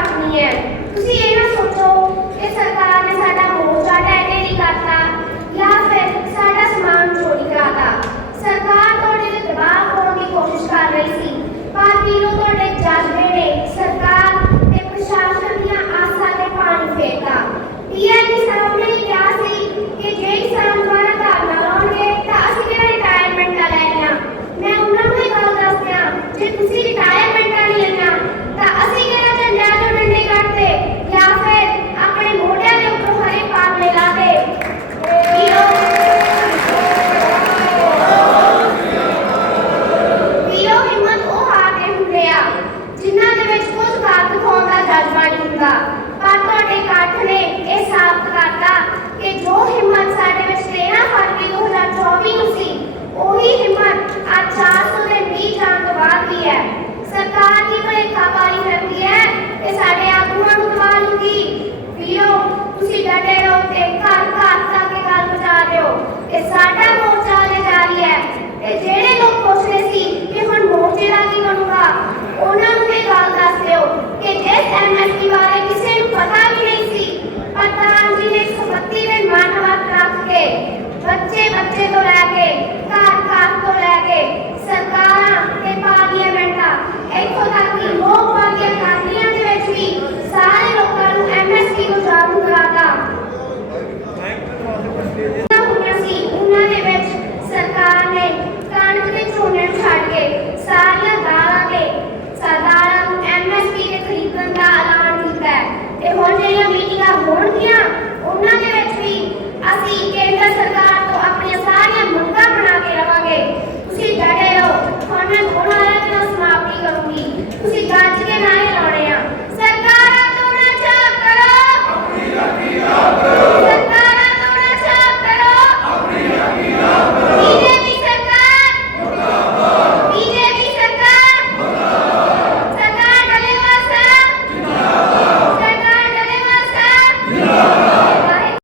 ਘੱਟ ਨਹੀਂ ਹੈ ਤੁਸੀਂ ਇਹ ਨਾ ਸੋਚੋ ਕਿ ਸਰਕਾਰ ਨੇ ਸਾਡਾ ਮੋਰਚਾ ਡੈਡੇ ਨਹੀਂ ਕਰਤਾ ਜਾਂ ਫਿਰ ਸਾਡਾ ਸਮਾਨ ਚੋਰੀ ਕਰਾਤਾ ਸਰਕਾਰ ਤੁਹਾਡੇ ਤੇ ਦਬਾਅ ਪਾਉਣ ਦੀ ਕੋਸ਼ਿਸ਼ ਕਰ ਰਹੀ ਸੀ ਪਰ ਵੀਰੋ ਤੁਹਾਡੇ ਜਜ਼ਬੇ ਨੇ ਤੇ ਸਾਡਾ ਮੋਰਚਾ ਲਗਾ ਰਹੀ ਹੈ ਤੇ ਜਿਹੜੇ ਲੋਕ ਪੁੱਛਦੇ ਸੀ ਕਿ ਹੁਣ ਮੋਰਚੇ ਦਾ ਕੀ ਬਣੂਗਾ ਉਹਨਾਂ ਨੂੰ ਇਹ ਗੱਲ ਦੱਸ ਦਿਓ ਕਿ ਇਸ ਐਮਐਸਪੀ ਬਾਰੇ ਕਿਸੇ ਨੂੰ ਪਤਾ ਵੀ ਨਹੀਂ ਸੀ ਪਰ ਤਾਂ ਜੀ ਨੇ ਸੰਪਤੀ ਦੇ ਮਾਨਵਾਤ ਰੱਖ ਕੇ ਬੱਚੇ ਬੱਚੇ ਤੋਂ ਲੈ ਕੇ